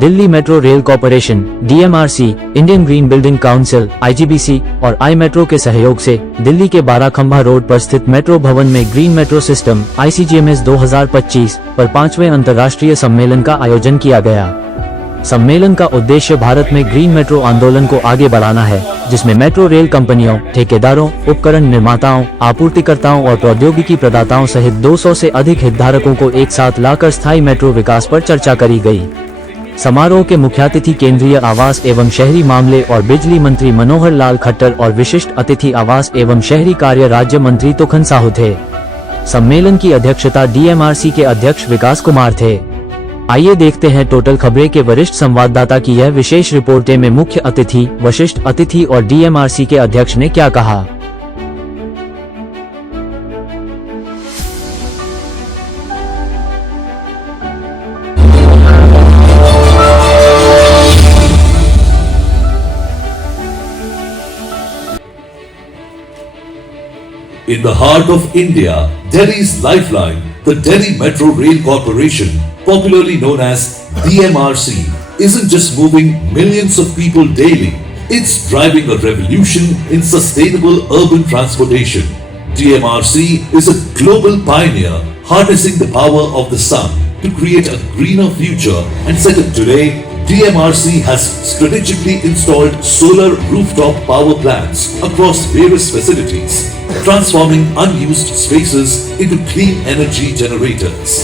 Delhi metro rail corporation DMRC, Indian green building council IGBC और आई metro के सहयोग से दिल्ली के 12 खंभा रोड पर स्थित मेट्रो भवन में ग्रीन मेट्रो सिस्टम ICGMS 2025 पर 5वें अंतर्राष्ट्रीय सम्मेलन का आयोजन किया गया। सम्मेलन का उद्देश्य भारत में ग्रीन मेट्रो आंदोलन को आगे बढ़ाना है, जिसमें मेट्रो रेल कंपनियों, ठेकेदारों, उपकरण निर्माताओं, आपूर्तिकर्ताओं और प्रौद्योगिकी प्रदाताओं सहित 200 से अधिक हितधारकों को एक साथ लाकर स्थायी मेट्रो विकास पर चर्चा करी गई। समारोह के मुख्यातिथि केंद्रीय आवास एवं शहरी मामले और बिजली मंत्री मनोहर लाल खट्टर और विशिष्ट अतिथि आवास एवं शहरी कार्य राज्य मंत्री तोखन साहू थे। सम्मेलन की अध्यक्षता DMRC के अध्यक्ष विकास कुमार थे। आइए देखते हैं टोटल खबरें के वरिष्ठ संवाददाता की यह विशेष रिपोर्टें में मुख्य अतिथि, वरिष्ठ अतिथि और DMRC के अध्यक्ष ने क्या कहा। In the heart of India, Delhi's lifeline, the Delhi Metro Rail Corporation, popularly known as DMRC, isn't just moving millions of people daily, it's driving a revolution in sustainable urban transportation. DMRC is a global pioneer harnessing the power of the sun to create a greener future, and set up today, DMRC has strategically installed solar rooftop power plants across various facilities, transforming unused spaces into clean energy generators.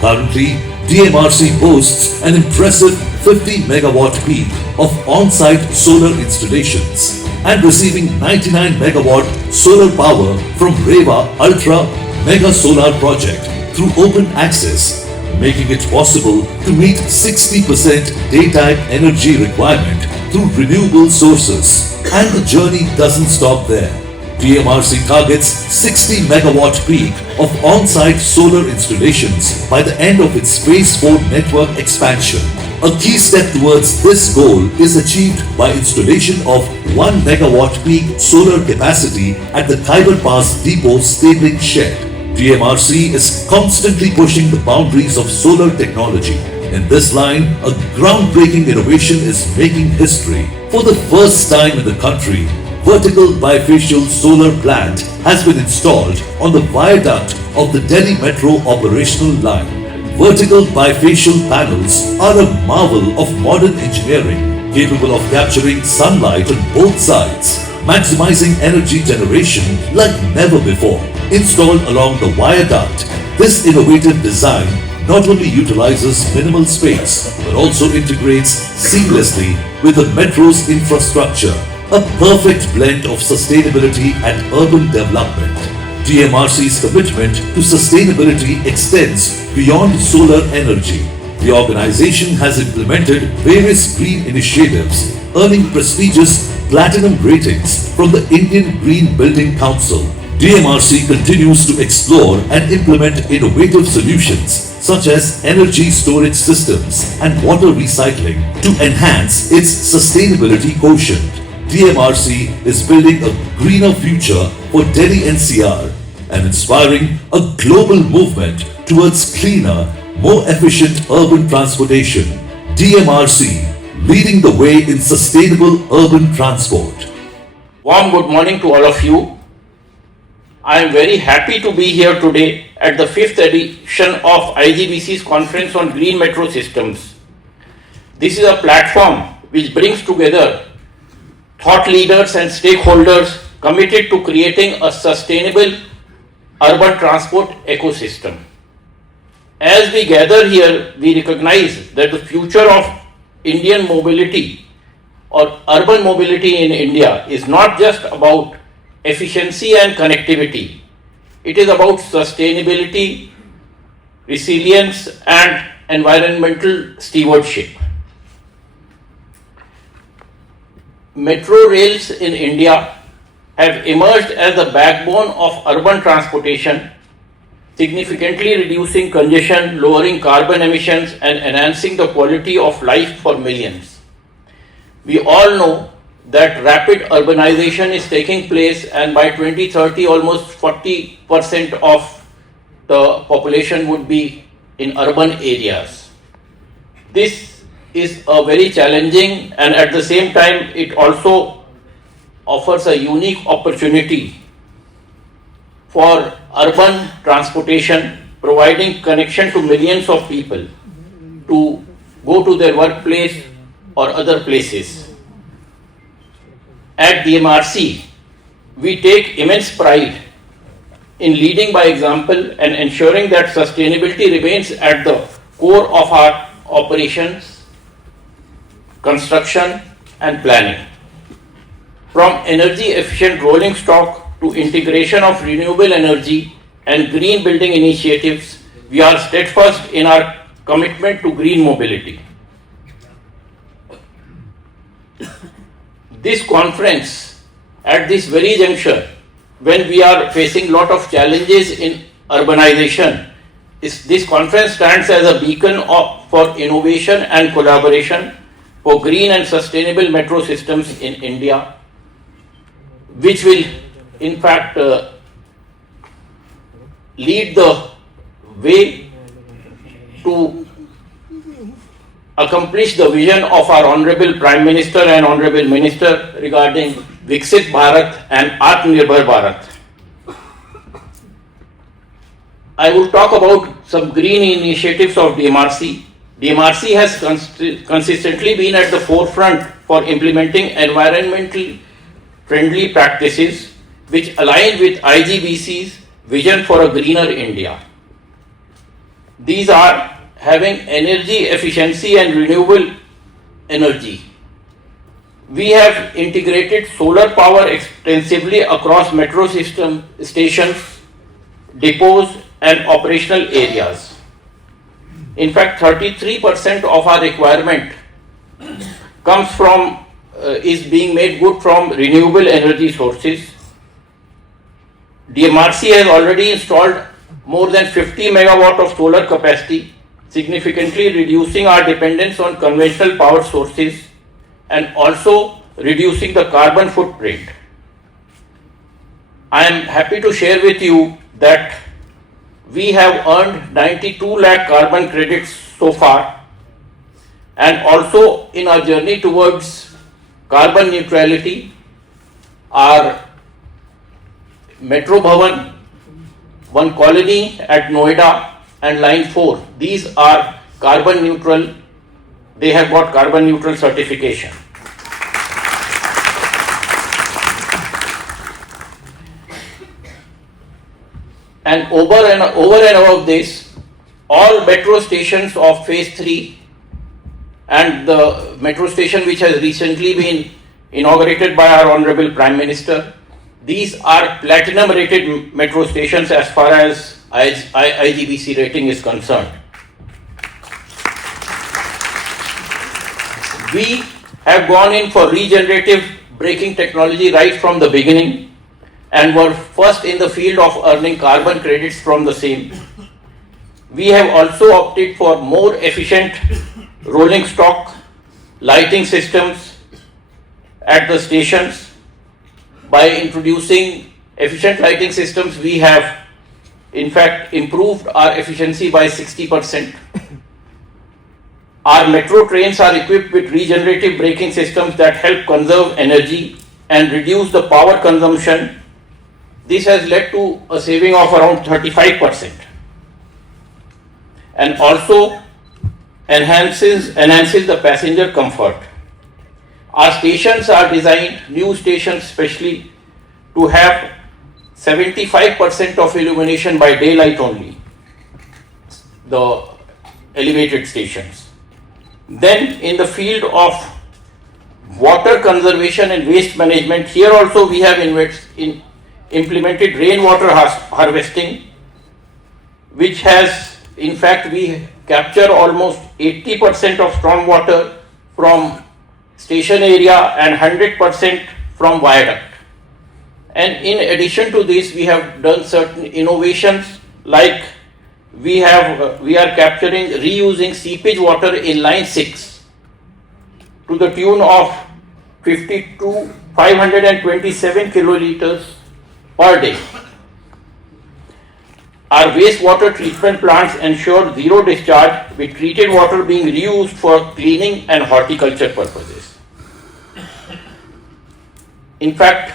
Currently, DMRC boasts an impressive 50 megawatt peak of on-site solar installations and receiving 99 megawatt solar power from Reva Ultra Mega Solar Project through open access, making it possible to meet 60% daytime energy requirement through renewable sources. And the journey doesn't stop there. DMRC targets 60 megawatt peak of on-site solar installations by the end of its phase 4 network expansion. A key step towards this goal is achieved by installation of 1 megawatt peak solar capacity at the Khyber Pass Depot stabling shed. DMRC is constantly pushing the boundaries of solar technology. In this line, a groundbreaking innovation is making history. For the first time in the country, vertical bifacial solar plant has been installed on the viaduct of the Delhi Metro operational line. Vertical bifacial panels are a marvel of modern engineering, capable of capturing sunlight on both sides, maximizing energy generation like never before. Installed along the viaduct, this innovative design not only utilizes minimal space but also integrates seamlessly with the metro's infrastructure, a perfect blend of sustainability and urban development. DMRC's commitment to sustainability extends beyond solar energy. The organization has implemented various green initiatives, earning prestigious platinum ratings from the Indian Green Building Council. DMRC continues to explore and implement innovative solutions such as energy storage systems and water recycling to enhance its sustainability quotient. DMRC is building a greener future for Delhi NCR and inspiring a global movement towards cleaner, more efficient urban transportation. DMRC, leading the way in sustainable urban transport. Warm good morning to all of you. I am very happy to be here today at the 5th edition of IGBC's Conference on Green Metro Systems. This is a platform which brings together thought leaders and stakeholders committed to creating a sustainable urban transport ecosystem. As we gather here, we recognize that the future of Indian mobility or urban mobility in India is not just about efficiency and connectivity. It is about sustainability, resilience and environmental stewardship. Metro rails in India have emerged as the backbone of urban transportation, significantly reducing congestion, lowering carbon emissions and enhancing the quality of life for millions. We all know that rapid urbanization is taking place, and by 2030 almost 40% of the population would be in urban areas. This is a very challenging, and at the same time it also offers a unique opportunity for urban transportation, providing connection to millions of people to go to their workplace or other places. At DMRC, we take immense pride in leading by example and ensuring that sustainability remains at the core of our operations, construction and planning. From energy efficient rolling stock to integration of renewable energy and green building initiatives, we are steadfast in our commitment to green mobility. This conference, at this very juncture, when we are facing lot of challenges in urbanization, this conference stands as a beacon for innovation and collaboration for green and sustainable metro systems in India, which will in fact lead the way to accomplish the vision of our Honorable Prime Minister and Honorable Minister regarding Viksit Bharat and Atmanirbhar Bharat. I will talk about some green initiatives of DMRC. DMRC has consistently been at the forefront for implementing environmentally friendly practices which align with IGBC's vision for a greener India. These are having energy efficiency and renewable energy. We have integrated solar power extensively across metro system stations, depots and operational areas. In fact, 33% of our requirement comes from is being made good from renewable energy sources. DMRC has already installed more than 50 megawatt of solar capacity, significantly reducing our dependence on conventional power sources and also reducing the carbon footprint. I am happy to share with you that we have earned 92 lakh carbon credits so far, and also in our journey towards carbon neutrality, our Metro Bhavan, one colony at Noida and Line 4, these are carbon neutral. They have got carbon neutral certification. And over and above this, all metro stations of phase 3 and the metro station which has recently been inaugurated by our Honorable Prime Minister, these are platinum rated metro stations as far as IGBC rating is concerned. We have gone in for regenerative braking technology right from the beginning and were first in the field of earning carbon credits from the same. We have also opted for more efficient rolling stock lighting systems at the stations. By introducing efficient lighting systems, we have in fact improved our efficiency by 60%. Our metro trains are equipped with regenerative braking systems that help conserve energy and reduce the power consumption. This has led to a saving of around 35% and also enhances the passenger comfort. Our stations are designed, new stations especially, to have 75% of illumination by daylight only, the elevated stations. Then in the field of water conservation and waste management, here also we have implemented rainwater harvesting, which has, in fact, we capture almost 80% of stormwater from station area and 100% from viaduct. And in addition to this, we have done certain innovations, like we are capturing, reusing seepage water in line 6 to the tune of 527 kiloliters per day. Our wastewater treatment plants ensure zero discharge, with treated water being reused for cleaning and horticulture purposes. In fact,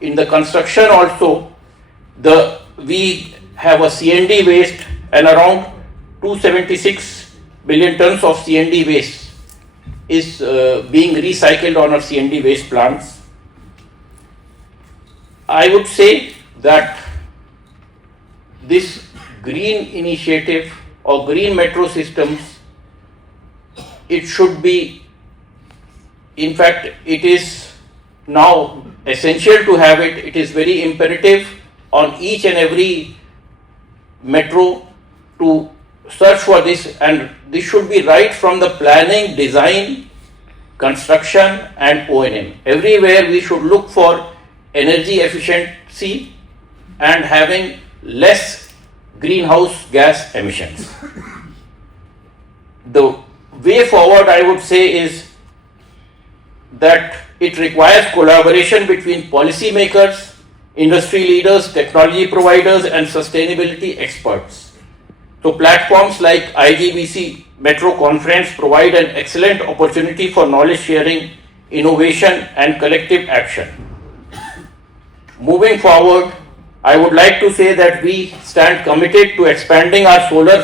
in the construction also, we have a CND waste, and around 276 billion tons of CND waste is being recycled on our CND waste plants. I would say that this green initiative or green metro systems, it should be, in fact, it is now essential to have it. It is very imperative on each and every metro to search for this, and this should be right from the planning, design, construction and O&M. Everywhere we should look for energy efficiency and having less greenhouse gas emissions. The way forward, I would say, is that it requires collaboration between policymakers, industry leaders, technology providers and sustainability experts. So platforms like IGBC Metro Conference provide an excellent opportunity for knowledge sharing, innovation and collective action. Moving forward, I would like to say that we stand committed to expanding our solar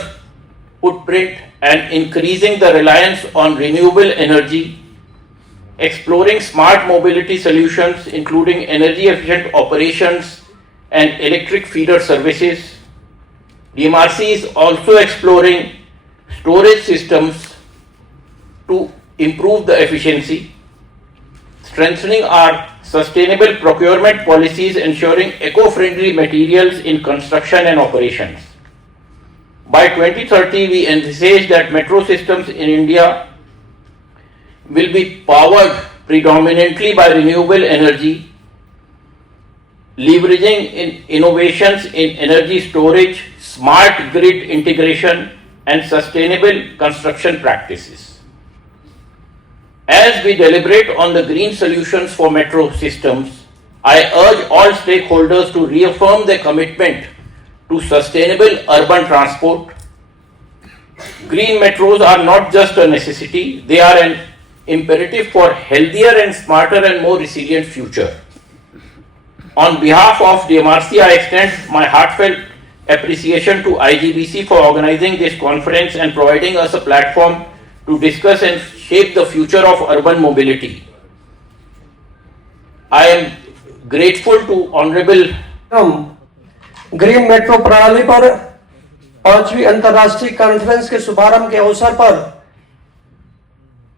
footprint and increasing the reliance on renewable energy, exploring smart mobility solutions including energy efficient operations and electric feeder services. DMRC is also exploring storage systems to improve the efficiency, strengthening our sustainable procurement policies, ensuring eco-friendly materials in construction and operations. By 2030, we envisage that metro systems in India will be powered predominantly by renewable energy, leveraging innovations in energy storage, smart grid integration and sustainable construction practices. As we deliberate on the green solutions for metro systems, I urge all stakeholders to reaffirm their commitment to sustainable urban transport. Green metros are not just a necessity, they are an imperative for healthier and smarter and more resilient future. On behalf of DMRC, I extend my heartfelt appreciation to IGBC for organizing this conference and providing us a platform to discuss and shape the future of urban mobility. I am grateful to Honorable green metro प्रणाली पर 5वीं अंतर्राष्ट्रीय conference के शुभारंभ के अवसर पर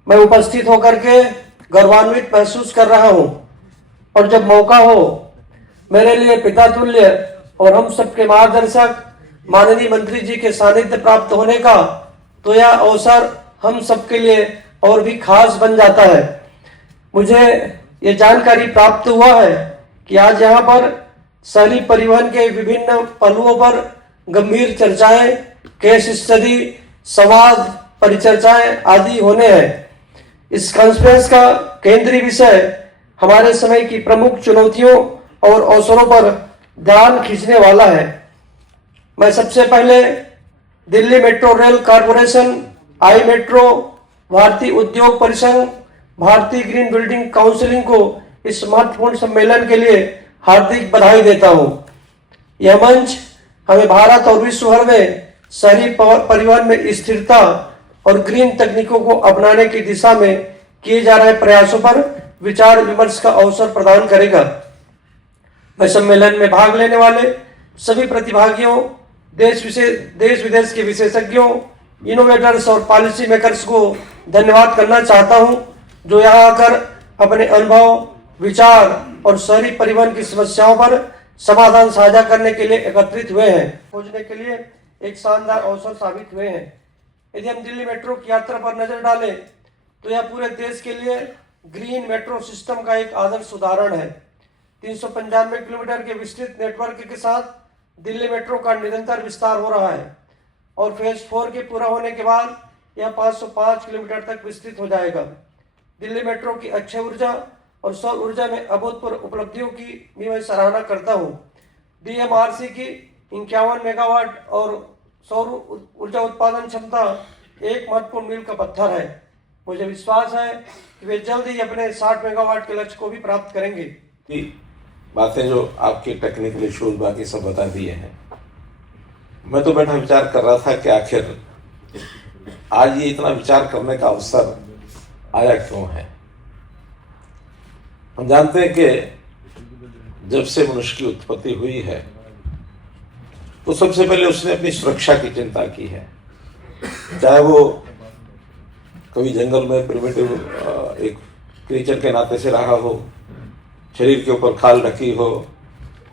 मैं उपस्थित होकर के गौरवान्वित महसूस कर रहा हूं, और जब मौका हो मेरे लिए पिता तुल्य और हम सबके मार्गदर्शक माननीय मंत्री जी के सानिध्य प्राप्त होने का, तो यह अवसर हम सबके लिए और भी खास बन जाता है। मुझे ये जानकारी प्राप्त हुआ है कि आज यहाँ पर शहरी परिवहन के विभिन्न पहलुओं पर गंभीर चर्चाएं, केस स्टडी, संवाद, परिचर्चाएं आदि होने हैं। इस कॉन्फ्रेंस का केंद्रीय विषय हमारे समय की प्रमुख चुनौतियों और अवसरों पर ध्यान खींचने वाला है। मैं सबसे पहले दिल्ली मेट्रो रेल कॉरपोरेशन, आई मेट्रो, भारतीय उद्योग परिसंघ, भारतीय ग्रीन बिल्डिंग काउंसिलिंग को इस महत्वपूर्ण सम्मेलन के लिए हार्दिक बधाई देता हूं। यह मंच हमें भारत और विश्व भर में शहरी परिवहन में स्थिरता और ग्रीन तकनीकों को अपनाने की दिशा में किए जा रहे प्रयासों पर विचार विमर्श का अवसर प्रदान करेगा। मैं सम्मेलन में भाग लेने वाले सभी प्रतिभागियों, देश विदेश के विशेषज्ञों, इनोवेटर्स और पॉलिसी मेकर्स को धन्यवाद करना चाहता हूं, जो यहाँ आकर अपने अनुभव, विचार और शहरी परिवहन की समस्याओं पर समाधान साझा करने के लिए एकत्रित हुए हैं, खोजने के लिए एक शानदार अवसर साबित हुए हैं। यदि हम दिल्ली मेट्रो की यात्रा पर नजर डालें तो यह पूरे देश के लिए ग्रीन मेट्रो सिस्टम का एक आदर्श उदाहरण है। 395 किलोमीटर के विस्तृत नेटवर्क के साथ दिल्ली मेट्रो का निरंतर विस्तार हो रहा है और फेज 4 के पूरा होने के बाद यह 505 किलोमीटर तक विस्तृत हो जाएगा। दिल्ली मेट्रो की अक्षय ऊर्जा और सौर ऊर्जा में अभूतपूर्व उपलब्धियों की भी मैं सराहना करता हूँ। डीएमआरसी की 51 मेगावाट और सौर ऊर्जा उत्पादन क्षमता एक महत्वपूर्ण मील का पत्थर है। मुझे विश्वास है कि वे जल्द ही अपने 60 मेगावाट के लक्ष्य को भी प्राप्त करेंगे। बातें जो आपके टेक्निकल इश्यूज बाकी सब बता दिए हैं, मैं तो बैठा विचार कर रहा था कि आखिर आज ये इतना विचार करने का अवसर आया क्यों है। हम जानते हैं कि जब से मनुष्य की उत्पत्ति हुई है तो सबसे पहले उसने अपनी सुरक्षा की चिंता की है, चाहे वो कभी जंगल में प्रिमिटिव एक क्रीचर के नाते से रहा हो, शरीर के ऊपर खाल ढकी हो,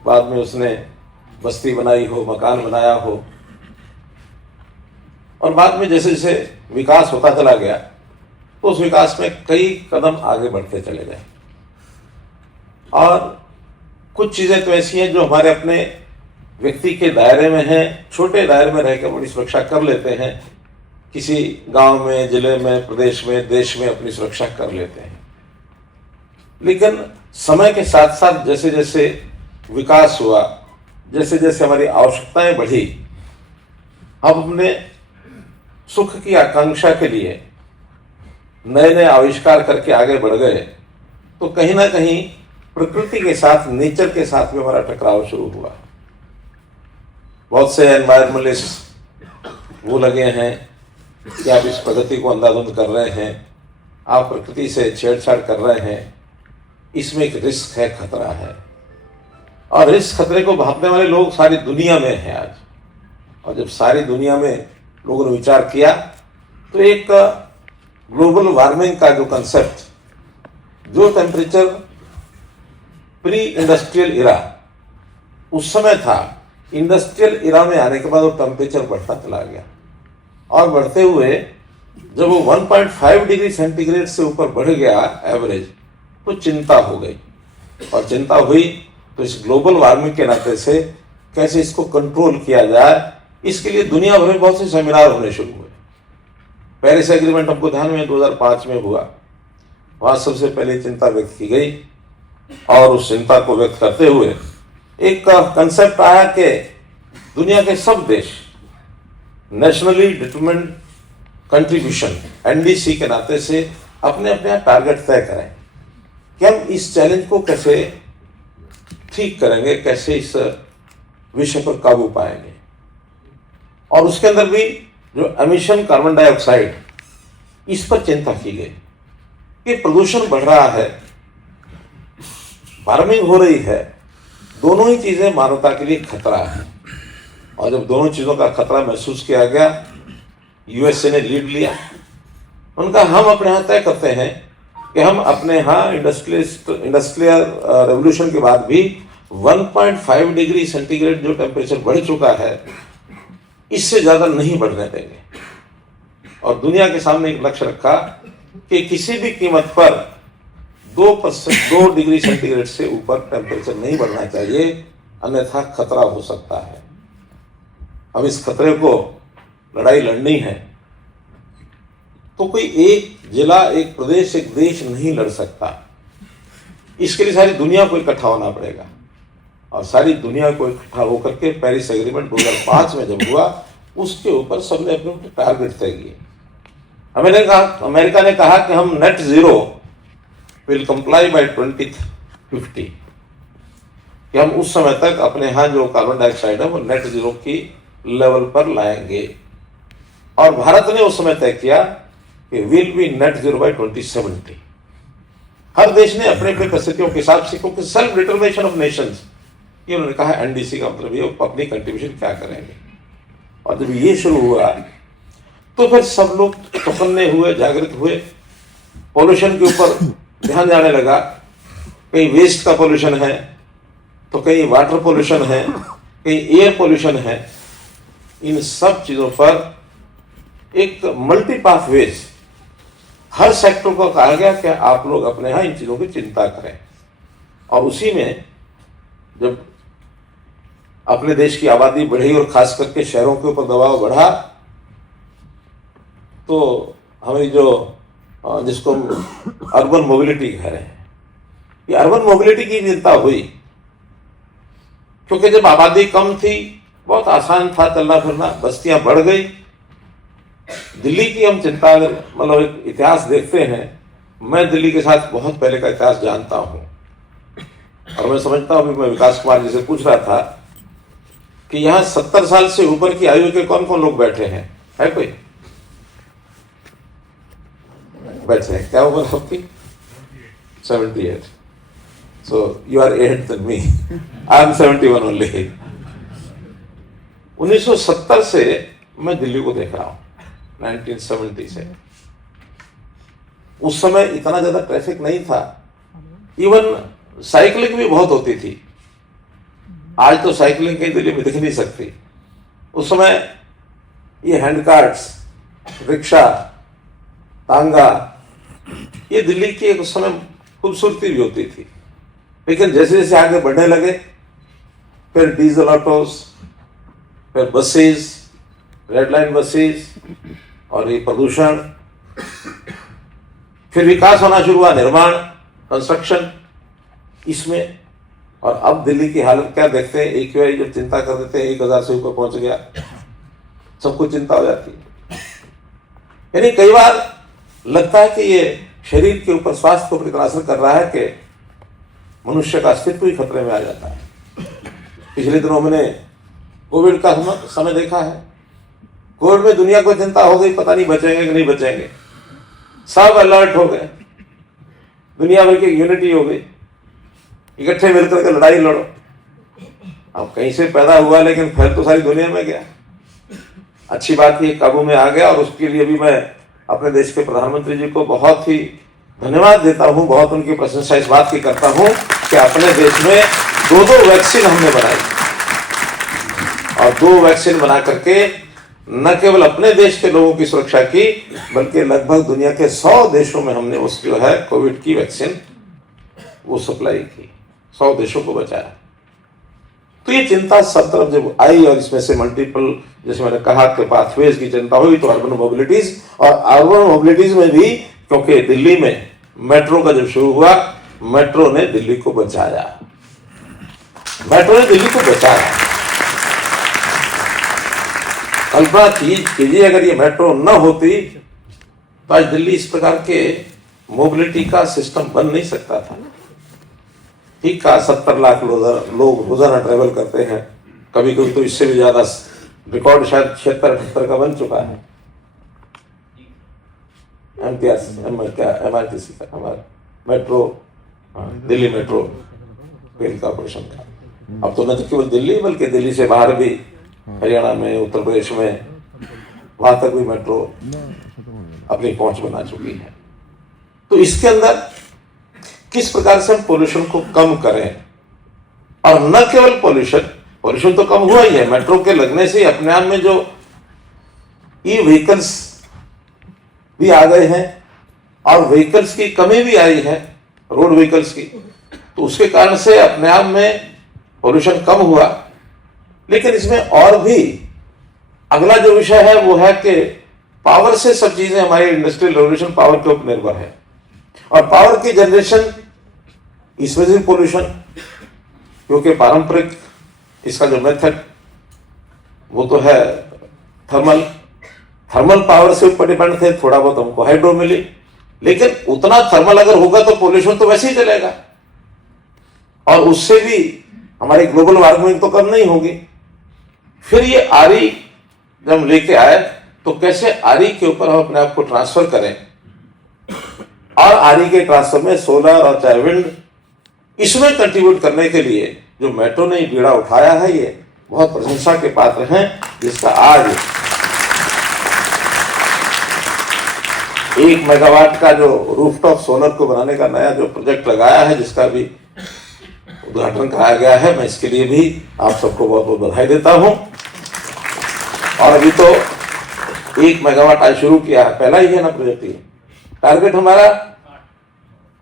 बाद में उसने बस्ती बनाई हो, मकान बनाया हो, और बाद में जैसे जैसे विकास होता चला गया तो उस विकास में कई कदम आगे बढ़ते चले गए। और कुछ चीजें तो ऐसी हैं जो हमारे अपने व्यक्ति के दायरे में हैं, छोटे दायरे में रहकर बड़ी सुरक्षा कर लेते हैं, किसी गांव में, जिले में, प्रदेश में, देश में अपनी सुरक्षा कर लेते हैं। लेकिन समय के साथ साथ जैसे जैसे विकास हुआ, जैसे जैसे हमारी आवश्यकताएं बढ़ी, हम अपने सुख की आकांक्षा के लिए नए नए आविष्कार करके आगे बढ़ गए, तो कहीं ना कहीं प्रकृति के साथ, नेचर के साथ में हमारा टकराव शुरू हुआ। बहुत से एनवायरमेंटलिस्ट वो लगे हैं कि आप इस प्रगति को अंधाधुंध कर रहे हैं, आप प्रकृति से छेड़छाड़ कर रहे हैं, इसमें एक रिस्क है, खतरा है। और इस खतरे को भांपने वाले लोग सारी दुनिया में हैं आज। और जब सारी दुनिया में लोगों ने विचार किया तो एक ग्लोबल वार्मिंग का जो कंसेप्ट, जो टेम्परेचर प्री इंडस्ट्रियल इरा उस समय था, इंडस्ट्रियल इरा में आने के बाद वो टेम्परेचर बढ़ता चला गया, और बढ़ते हुए जब वो 1.5 डिग्री सेंटीग्रेड से ऊपर बढ़ गया एवरेज, तो चिंता हो गई। और चिंता हुई तो इस ग्लोबल वार्मिंग के नाते से कैसे इसको कंट्रोल किया जाए, इसके लिए दुनिया भर में बहुत से सेमिनार होने शुरू हुए। पेरिस एग्रीमेंट हमको ध्यान में 2005 में हुआ, वहां सबसे पहले चिंता व्यक्त की गई, और उस चिंता को व्यक्त करते हुए एक कंसेप्ट आया कि दुनिया के सब देश नेशनली डिटरमाइंड कंट्रीब्यूशन एनडीसी के नाते से अपने अपने टारगेट तय करें कि हम इस चैलेंज को कैसे ठीक करेंगे, कैसे इस विषय पर काबू पाएंगे। और उसके अंदर भी जो एमिशन कार्बन डाइऑक्साइड, इस पर चिंता की गई कि प्रदूषण बढ़ रहा है, वार्मिंग हो रही है, दोनों ही चीजें मानवता के लिए खतरा है। और जब दोनों चीजों का खतरा महसूस किया गया, यूएसए ने लीड लिया। उनका हम अपने यहाँ तय करते हैं कि हम अपने यहाँ इंडस्ट्रियल रेवोल्यूशन के बाद भी 1.5 डिग्री सेंटीग्रेड जो टेम्परेचर बढ़ चुका है, इससे ज्यादा नहीं बढ़ने देंगे। और दुनिया के सामने एक लक्ष्य रखा कि किसी भी कीमत पर 2 डिग्री सेंटीग्रेड से ऊपर टेम्परेचर नहीं बढ़ना चाहिए, अन्यथा खतरा हो सकता है। अब इस खतरे को लड़ाई लड़नी है तो कोई एक जिला, एक प्रदेश, एक देश नहीं लड़ सकता। इसके लिए सारी दुनिया को इकट्ठा होना पड़ेगा। और सारी दुनिया को इकट्ठा होकर के पेरिस एग्रीमेंट 2005 में जब हुआ, उसके ऊपर सबने अपने टारगेट तय किए। अमेरिका ने कहा कि हम net zero will comply by 2050, कि हम उस समय तक अपने यहाँ जो कार्बन डाइऑक्साइड है वो नेट जीरो की लेवल पर लाएंगे। और भारत ने उस समय तय किया कि will be net zero by 2070। हर देश ने अपने अपने परिस्थितियों के हिसाब से, क्योंकि सेल्फ डिटरमिनेशन ऑफ नेशंस, ये उन्होंने कहा एनडीसी का मतलब ये अपनी कंट्रीब्यूशन क्या करेंगे। और जब ये शुरू हुआ तो फिर सब लोग चौकन्ने हुए, जागृत हुए, पॉल्यूशन के ऊपर ध्यान जाने लगा। कहीं वेस्ट का पॉल्यूशन है, तो कहीं वाटर पॉल्यूशन है, कहीं एयर पॉल्यूशन है। इन सब चीजों पर एक मल्टी पाथवेज हर सेक्टर को कहा गया कि आप लोग अपने यहाँ इन चीजों की चिंता करें। और उसी में जब अपने देश की आबादी बढ़ी और खास करके शहरों के ऊपर दबाव बढ़ा, तो हमें जो जिसको अर्बन मोबिलिटी कह रहे हैं, ये अर्बन मोबिलिटी की चिंता हुई। क्योंकि जब आबादी कम थी बहुत आसान था चलना फिरना, बस्तियां बढ़ गई। दिल्ली की हम चिंता अगर मतलब एक इतिहास देखते हैं, मैं दिल्ली के साथ बहुत पहले का इतिहास जानता हूं और मैं समझता हूं, मैं विकास कुमार जी से पूछ रहा था कि यहाँ 70 साल से ऊपर की आयु के कौन कौन लोग बैठे हैं? है कोई? बैठे हैं? क्या उम्र आपकी? 78. So you are ahead than me. I am 71 only. 1970 से मैं दिल्ली को देख रहा हूं, 1970 से। उस समय इतना ज्यादा ट्रैफिक नहीं था, इवन साइकिलिंग भी बहुत होती थी। आज तो साइकिलिंग कहीं दिल्ली में दिख नहीं सकती। उस समय ये हैंड कार्ट्स, रिक्शा, तांगा, ये दिल्ली की एक उस समय खूबसूरती भी होती थी। लेकिन जैसे जैसे आगे बढ़ने लगे, फिर डीजल ऑटोस, फिर बसेस, रेड लाइन बसेस और ये प्रदूषण, फिर विकास होना शुरू हुआ, निर्माण, कंस्ट्रक्शन इसमें। और अब दिल्ली की हालत क्या देखते हैं? एक बार जब चिंता कर देते हैं 1000 से ऊपर पहुंच गया, सबको चिंता हो जाती है। यानी कई बार लगता है कि ये शरीर के ऊपर, स्वास्थ्य के ऊपर इतना असर कर रहा है कि मनुष्य का अस्तित्व ही खतरे में आ जाता है। पिछले दिनों मैंने कोविड का समय देखा है। कोविड में दुनिया को चिंता हो गई, पता नहीं बचेंगे कि नहीं बचेंगे। सब अलर्ट हो गए, दुनिया भर की यूनिटी हो गई, इकट्ठे मिलकर के लड़ाई लड़ो। अब कहीं से पैदा हुआ लेकिन फैल तो सारी दुनिया में गया। अच्छी बात ये काबू में आ गया और उसके लिए भी मैं अपने देश के प्रधानमंत्री जी को बहुत ही धन्यवाद देता हूं, बहुत उनकी प्रशंसा इस बात की करता हूं कि अपने देश में 2 वैक्सीन हमने बनाई और 2 वैक्सीन बना करके न केवल अपने देश के लोगों की सुरक्षा की, बल्कि लगभग दुनिया के 100 देशों में हमने उस जो है कोविड की वैक्सीन वो सप्लाई की, 100 देशों को बचाया। तो ये चिंता सब तरफ जब आई और इसमें से मल्टीपल, जैसे मैंने कहा कि पाथवेज की चिंता हुई, तो अर्बन मोबिलिटीज, और अर्बन मोबिलिटीज में भी क्योंकि दिल्ली में मेट्रो का जब शुरू हुआ, मेट्रो ने दिल्ली को बचाया, मेट्रो ने दिल्ली को बचाया। कल्पना कीजिए अगर ये मेट्रो न होती तो आज दिल्ली इस प्रकार के मोबिलिटी का सिस्टम बन नहीं सकता था। ठीक कहा, 70 लाख लोग रोजाना ट्रेवल करते हैं, कभी कभी तो इससे भी ज्यादा, रिकॉर्ड शायद 76-78 का बन चुका है। MRTC का, हमारा metro, Delhi metro rail corporation का। अब तो न केवल दिल्ली बल्कि दिल्ली से बाहर भी, हरियाणा में, उत्तर प्रदेश में, वहां तक भी मेट्रो अपनी पहुंच बना चुकी है। तो इसके अंदर किस प्रकार से हम पोल्यूशन को कम करें, और न केवल पोल्यूशन तो कम हुआ ही है, मेट्रो के लगने से अपने आप में जो ई व्हीकल्स भी आ गए हैं और व्हीकल्स की कमी भी आई है, रोड व्हीकल्स की, तो उसके कारण से अपने आप में पोल्यूशन कम हुआ। लेकिन इसमें और भी अगला जो विषय है वो है कि पावर से सब चीजें, हमारी इंडस्ट्रियल रेवोल्यूशन पावर के ऊपर निर्भर है, और पावर की जनरेशन, इसमें से पोल्यूशन, क्योंकि पारंपरिक इसका जो मेथड वो तो है थर्मल पावर से ऊपर डिपेंड थे, थोड़ा बहुत हमको हाइड्रो मिली, लेकिन उतना थर्मल अगर होगा तो पोल्यूशन तो वैसे ही चलेगा और उससे भी हमारी ग्लोबल वार्मिंग तो कम नहीं होगी। फिर ये आरी जब हम लेके आए तो कैसे आरी के ऊपर हम अपने आप को ट्रांसफर करें, और आरी के ट्रांसफर में सोलर और चाहे विंड, इसमें कंट्रीब्यूट करने के लिए जो मेट्रो ने बीड़ा उठाया है, ये बहुत प्रशंसा के पात्र हैं, जिसका आज 1 मेगावाट का जो रूफटॉप सोलर को बनाने का नया जो प्रोजेक्ट लगाया है, जिसका भी उद्घाटन कराया गया है, मैं इसके लिए भी आप सबको बहुत बहुत बधाई देता हूं। और अभी तो 1 मेगावाट आज शुरू किया है, पहला ही है ना प्रोजेक्ट। ये टारगेट हमारा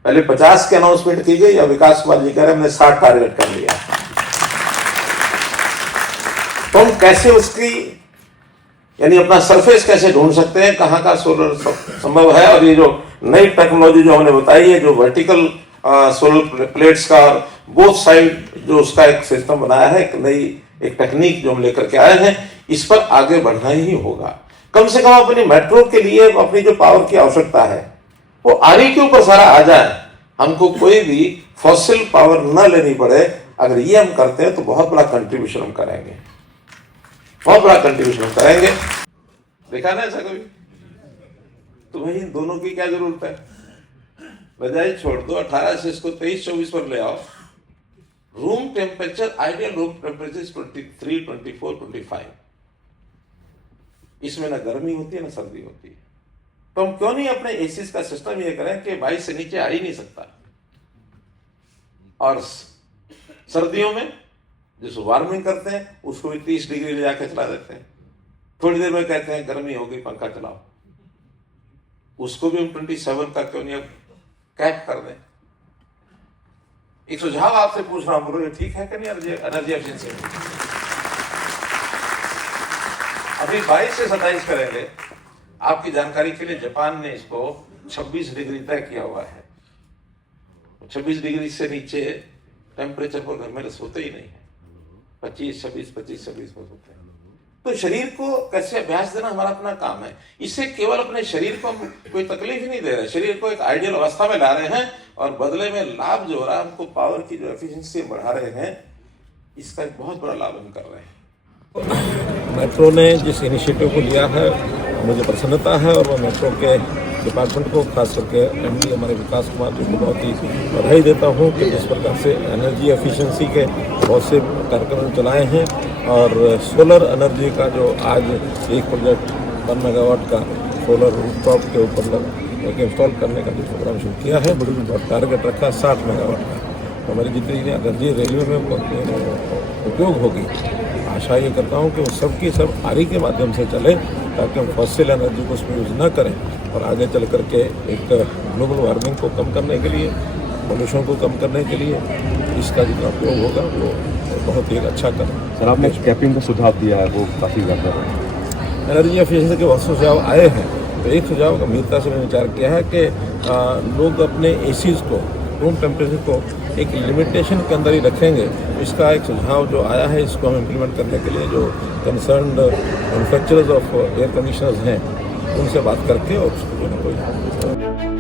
पहले 50 की अनाउंसमेंट की गई, और विकास कुमार जी कह रहे हमने 60 टारगेट कर लिया। तो हम कैसे उसकी, यानी अपना सरफेस कैसे ढूंढ सकते हैं, कहाँ का सोलर संभव है, और ये जो नई टेक्नोलॉजी जो हमने बताई है, जो वर्टिकल सोलर प्लेट्स का बोथ साइड जो उसका एक सिस्टम बनाया है, एक नई एक टेक्निक जो हम लेकर के आए हैं, इस पर आगे बढ़ना ही होगा। कम से कम अपनी मेट्रो के लिए अपनी जो पावर की आवश्यकता है वो आरी के ऊपर सारा आ जाए, हमको कोई भी फॉसिल पावर न लेनी पड़े। अगर ये हम करते हैं तो बहुत बड़ा कंट्रीब्यूशन हम करेंगे, बहुत बड़ा कंट्रीब्यूशन हम करेंगे। देखा ना ऐसा कभी? तो भाई इन दोनों की क्या जरूरत है? बजाय छोड़ दो 18 से इसको 23-24 पर ले आओ। Room temperature, ideal room temperature 23, 24, 25। इसमें ना गर्मी होती है ना सर्दी होती है। तो हम क्यों नहीं अपने एसी का सिस्टम ये करें कि 22 से नीचे आ ही नहीं सकता। और सर्दियों में जिसको वार्मिंग करते हैं उसको भी 30 डिग्री ले जाकर चला देते हैं। थोड़ी देर में कहते हैं गर्मी हो गई, पंखा चलाओ। उसको भी हम 27 का क्यों नहीं अब कैप कर दें? एक सुझाव आपसे पूछ रहा हूं, बोलो ये ठीक है कि नहीं? एनर्जी एफिशिएंसी अभी 22 से 27 करेंगे। आपकी जानकारी के लिए जापान ने इसको 26 डिग्री तय किया हुआ है। 26 डिग्री से नीचे टेम्परेचर पर घर में सोते ही नहीं है। 25, 26 पर सोते हैं। तो शरीर को कैसे अभ्यास देना हमारा अपना काम है। इससे केवल अपने शरीर को हम कोई तकलीफ ही नहीं दे रहे, शरीर को एक आइडियल अवस्था में ला रहे हैं और बदले में लाभ जो हो रहा है, हमको पावर की जो एफिशिएंसी बढ़ा रहे हैं, इसका एक बहुत बड़ा लाभ हम कर रहे हैं। मेट्रो ने जिस इनिशिएटिव को लिया है मुझे प्रसन्नता है और मैं मेट्रो के डिपार्टमेंट को, खास करके एमडी हमारे विकास कुमार जी को बहुत ही बधाई देता हूँ कि जिस प्रकार से एनर्जी एफिशिएंसी के बहुत से कार्यक्रम चलाए हैं। और सोलर एनर्जी का जो आज एक प्रोजेक्ट 1 मेगावाट का सोलर रूफटॉप के ऊपर एक इंस्टॉल करने का जो प्रोग्राम शुरू किया है और टारगेट रखा है 60 मेगावाट का। तो हमारी जितनी एनर्जी रेलवे में उपयोग होगी, आशा ये करता हूँ कि वो सबकी सब आरी के माध्यम से चले, ताकि हम फॉसिल एनर्जी को उसमें यूज़ न करें और आगे चल करके एक ग्लोबल वार्मिंग को कम करने के लिए, पोल्यूशन को कम करने के लिए इसका जितना उपयोग होगा वो बहुत ही अच्छा करें। सर, आपने कैपिंग का सुझाव दिया है, वो काफ़ी बेहतर है। एनर्जी एफिशिएंसी के बहुत सुझाव आए हैं, तो एक सुझाव गंभीरता से मैंने विचार किया है कि लोग अपने एसीज़ को, रूम टेम्परेचर को एक लिमिटेशन के अंदर ही रखेंगे। इसका एक सुझाव जो आया है, इसको हम इम्प्लीमेंट करने के लिए जो concerned manufacturers of air conditioners हैं उनसे बात करके और उसको जो है कोई